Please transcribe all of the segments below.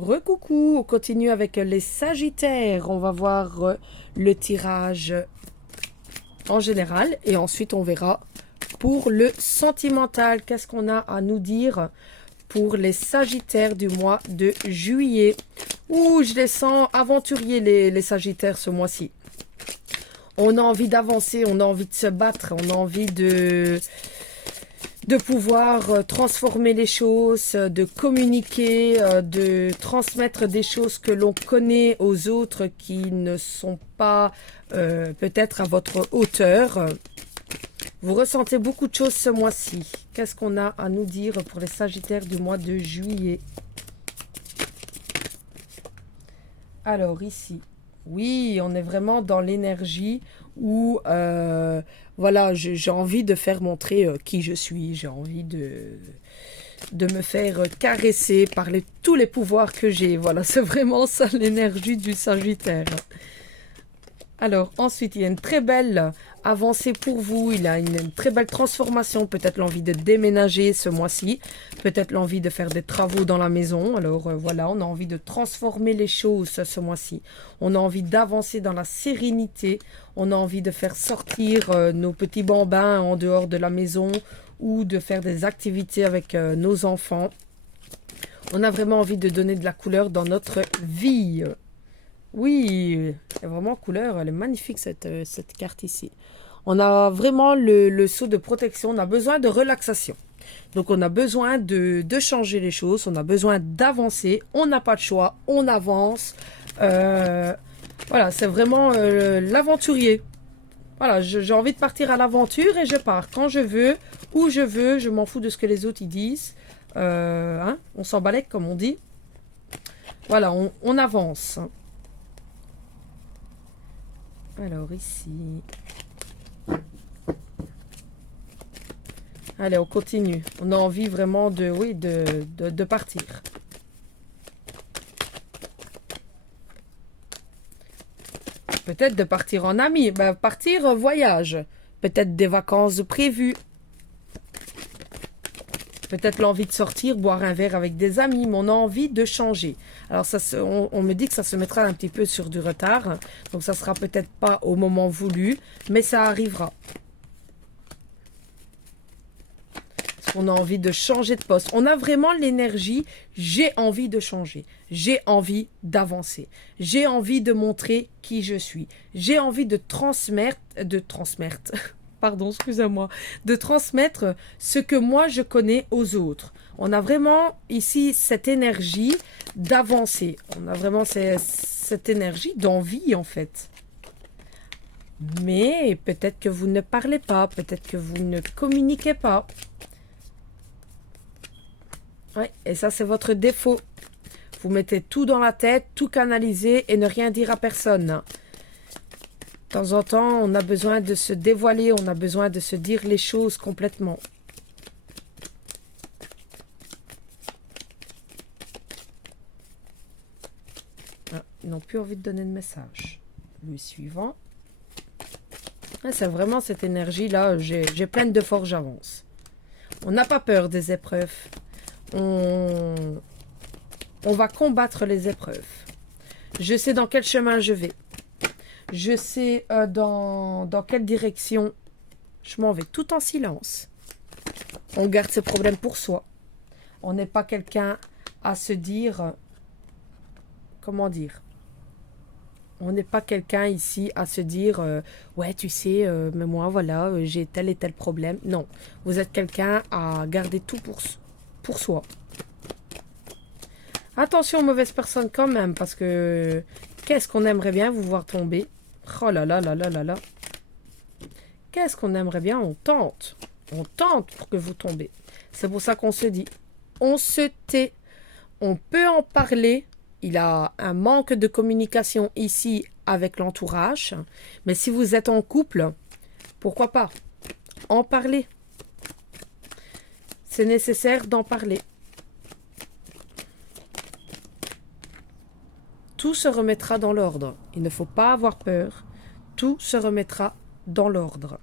Recoucou, on continue avec les Sagittaires. On va voir le tirage en général et ensuite on verra pour le sentimental. Qu'est-ce qu'on a à nous dire pour les Sagittaires du mois de juillet? Ouh, je les sens aventuriers les Sagittaires ce mois-ci. On a envie d'avancer, on a envie de se battre, on a envie de pouvoir transformer les choses, de communiquer, de transmettre des choses que l'on connaît aux autres qui ne sont pas peut-être à votre hauteur. Vous ressentez beaucoup de choses ce mois-ci. Qu'est-ce qu'on a à nous dire pour les Sagittaires du mois de juillet? Alors ici, oui, on est vraiment dans l'énergie où, voilà, j'ai envie de faire montrer qui je suis. J'ai envie de me faire caresser par tous les pouvoirs que j'ai. Voilà, c'est vraiment ça l'énergie du Sagittaire. Alors, ensuite, il y a une très belle avancée pour vous. Il a une très belle transformation. Peut-être l'envie de déménager ce mois-ci. Peut-être l'envie de faire des travaux dans la maison. Alors, voilà, on a envie de transformer les choses ce mois-ci. On a envie d'avancer dans la sérénité. On a envie de faire sortir nos petits bambins en dehors de la maison ou de faire des activités avec nos enfants. On a vraiment envie de donner de la couleur dans notre vie. Oui, c'est vraiment couleur, elle est magnifique cette carte ici. On a vraiment le sceau de protection, on a besoin de relaxation. Donc on a besoin de changer les choses, on a besoin d'avancer, on n'a pas de choix, on avance. Voilà, c'est vraiment l'aventurier. Voilà, j'ai envie de partir à l'aventure et je pars quand je veux, où je veux, je m'en fous de ce que les autres y disent. Hein, on s'en balèque comme on dit. Voilà, on avance. Alors ici. Allez, on continue. On a envie vraiment de partir. Peut-être de partir en ami. Ben, partir en voyage. Peut-être des vacances prévues. Peut-être l'envie de sortir, boire un verre avec des amis, mais on a envie de changer. Alors, on me dit que ça se mettra un petit peu sur du retard. Donc, ça sera peut-être pas au moment voulu, mais ça arrivera. Parce qu'on a envie de changer de poste. On a vraiment l'énergie, j'ai envie de changer. J'ai envie d'avancer. J'ai envie de montrer qui je suis. J'ai envie de transmettre pardon, excusez-moi, de transmettre ce que moi je connais aux autres. On a vraiment ici cette énergie d'avancer. On a vraiment cette énergie d'envie en fait. Mais peut-être que vous ne parlez pas, peut-être que vous ne communiquez pas. Ouais, et ça c'est votre défaut. Vous mettez tout dans la tête, tout canaliser et ne rien dire à personne. De temps en temps, on a besoin de se dévoiler, on a besoin de se dire les choses complètement. Ah, ils n'ont plus envie de donner de message. Le suivant. Ah, c'est vraiment cette énergie-là, j'ai pleine de force, j'avance. On n'a pas peur des épreuves. On va combattre les épreuves. Je sais dans quel chemin je vais. Je sais dans quelle direction je m'en vais, tout en silence. On garde ses problèmes pour soi. On n'est pas quelqu'un à se dire... comment dire? On n'est pas quelqu'un ici à se dire ouais, tu sais, mais moi, voilà, j'ai tel et tel problème. Non, vous êtes quelqu'un à garder tout pour soi. Attention, mauvaise personne quand même, parce que qu'est-ce qu'on aimerait bien vous voir tomber. Oh là là là là là là. Qu'est-ce qu'on aimerait bien, on tente. On tente pour que vous tombez. C'est pour ça qu'on se dit, on se tait. On peut en parler. Il a un manque de communication ici avec l'entourage. Mais si vous êtes en couple, pourquoi pas en parler. C'est nécessaire d'en parler. Tout se remettra dans l'ordre. Il ne faut pas avoir peur. Tout se remettra dans l'ordre.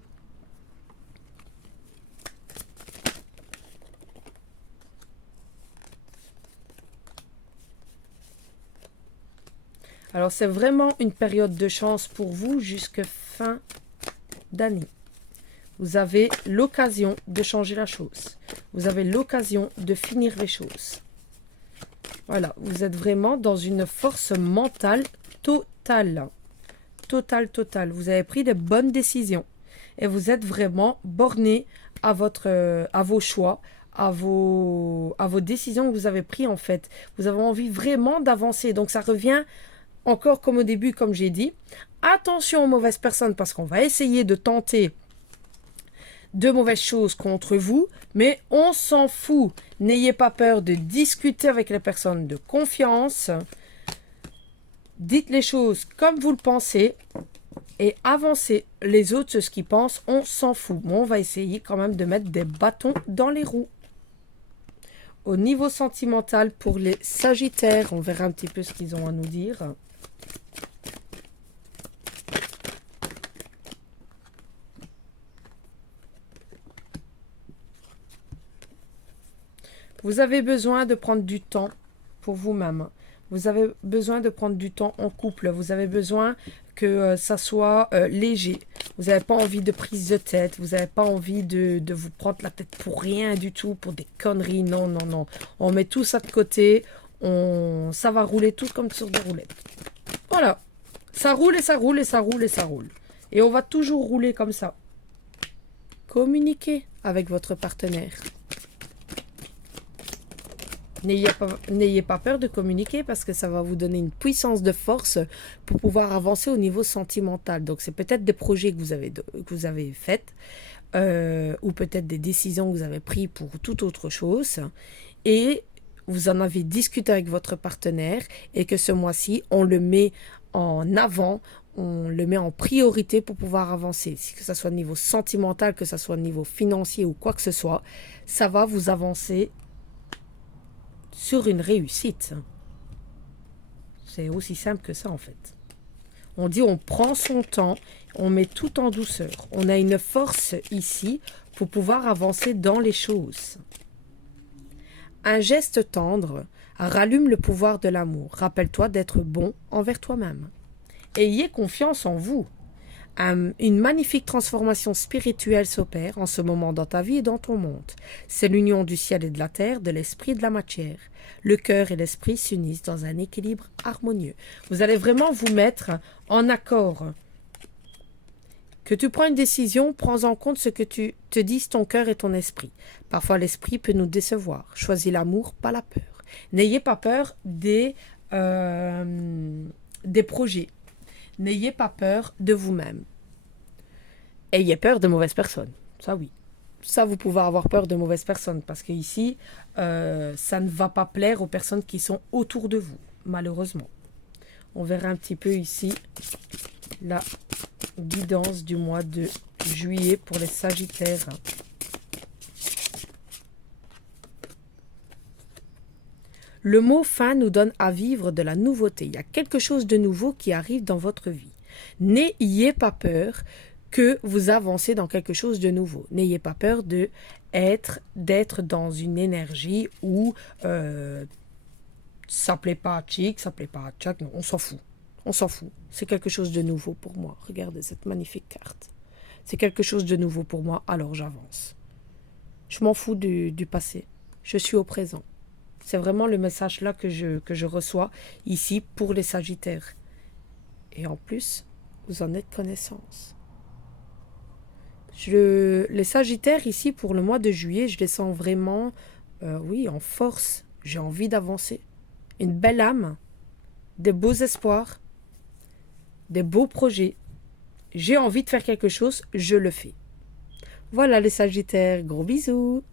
Alors, c'est vraiment une période de chance pour vous jusqu'à fin d'année. Vous avez l'occasion de changer la chose. Vous avez l'occasion de finir les choses. Voilà, vous êtes vraiment dans une force mentale totale. Totale. Vous avez pris de bonnes décisions. Et vous êtes vraiment borné à vos choix, à vos décisions que vous avez prises en fait. Vous avez envie vraiment d'avancer. Donc ça revient encore comme au début, comme j'ai dit. Attention aux mauvaises personnes parce qu'on va essayer de tenter de mauvaises choses contre vous, mais on s'en fout. N'ayez pas peur de discuter avec les personnes de confiance. Dites les choses comme vous le pensez et avancez. Les autres, ce qu'ils pensent, on s'en fout. Bon, on va essayer quand même de mettre des bâtons dans les roues. Au niveau sentimental, pour les Sagittaires, on verra un petit peu ce qu'ils ont à nous dire. Vous avez besoin de prendre du temps pour vous-même. Vous avez besoin de prendre du temps en couple. Vous avez besoin que ça soit léger. Vous n'avez pas envie de prise de tête. Vous n'avez pas envie de vous prendre la tête pour rien du tout, pour des conneries. Non. On met tout ça de côté. Ça va rouler tout comme sur des roulettes. Voilà. Ça roule et ça roule et ça roule et ça roule. Et on va toujours rouler comme ça. Communiquez avec votre partenaire. N'ayez pas peur de communiquer parce que ça va vous donner une puissance de force pour pouvoir avancer au niveau sentimental. Donc, c'est peut-être des projets que vous avez faits ou peut-être des décisions que vous avez prises pour toute autre chose. Et vous en avez discuté avec votre partenaire et que ce mois-ci, on le met en avant, on le met en priorité pour pouvoir avancer. Que ce soit au niveau sentimental, que ce soit au niveau financier ou quoi que ce soit, ça va vous avancer sur une réussite. C'est aussi simple que ça en fait. On dit on prend son temps, on met tout en douceur. On a une force ici pour pouvoir avancer dans les choses. Un geste tendre rallume le pouvoir de l'amour. Rappelle-toi d'être bon envers toi-même. Ayez confiance en vous. Une magnifique transformation spirituelle s'opère en ce moment dans ta vie et dans ton monde. C'est l'union du ciel et de la terre, de l'esprit et de la matière. Le cœur et l'esprit s'unissent dans un équilibre harmonieux. Vous allez vraiment vous mettre en accord. Que tu prends une décision, prends en compte ce que tu te disent ton cœur et ton esprit. Parfois l'esprit peut nous décevoir. Choisis l'amour, pas la peur. N'ayez pas peur des projets. N'ayez pas peur de vous-même. Ayez peur de mauvaises personnes. Ça, oui. Ça, vous pouvez avoir peur de mauvaises personnes. Parce qu'ici, ça ne va pas plaire aux personnes qui sont autour de vous. Malheureusement. On verra un petit peu ici la guidance du mois de juillet pour les Sagittaires. Le mot fin nous donne à vivre de la nouveauté. Il y a quelque chose de nouveau qui arrive dans votre vie. N'ayez pas peur que vous avancez dans quelque chose de nouveau. N'ayez pas peur d'être dans une énergie où ça plaît pas à Chick, ça plaît pas à Chuck. Non, on s'en fout. On s'en fout. C'est quelque chose de nouveau pour moi. Regardez cette magnifique carte. C'est quelque chose de nouveau pour moi, alors j'avance. Je m'en fous du passé. Je suis au présent. C'est vraiment le message là que je reçois ici pour les Sagittaires. Et en plus, vous en êtes connaissance. Les Sagittaires ici pour le mois de juillet, je les sens vraiment, en force. J'ai envie d'avancer. Une belle âme, des beaux espoirs, des beaux projets. J'ai envie de faire quelque chose, je le fais. Voilà les Sagittaires, gros bisous.